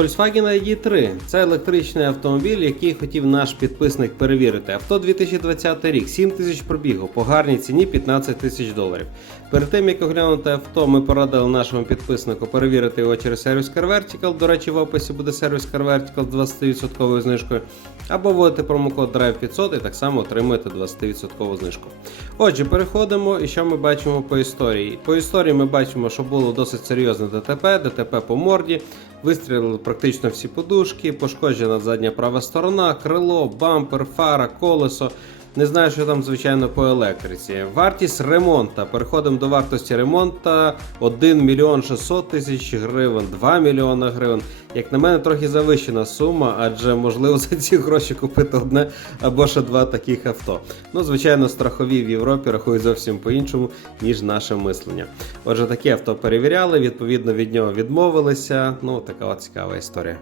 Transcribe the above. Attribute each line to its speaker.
Speaker 1: Volkswagen ID3 це електричний автомобіль, який хотів наш підписник перевірити. Авто 2020 рік, 7 тисяч пробігу, по гарній ціні 15 тисяч доларів. Перед тим як оглянути авто, ми порадили нашому підписнику перевірити його через сервіс Car Vertical. До речі, в описі буде сервіс Car Vertical з 20% знижкою. Або вводите промокод DRIVE500 і так само отримуєте 20% знижку. Отже, переходимо і що ми бачимо по історії. По історії ми бачимо, що було досить серйозне ДТП, ДТП по морді. Вистрілили практично всі подушки, пошкоджена задня права сторона, крило, бампер, фара, колесо. Не знаю, що там, звичайно, по електриці. Вартість ремонту. Переходимо до вартості ремонту 1 мільйон 600 тисяч гривень, 2 мільйона гривень. Як на мене, трохи завищена сума, адже можливо за ці гроші купити одне або ще два таких авто. Ну, звичайно, страхові в Європі рахують зовсім по-іншому, ніж наше мислення. Отже, такі авто перевіряли, відповідно від нього відмовилися. Ну, така от цікава історія.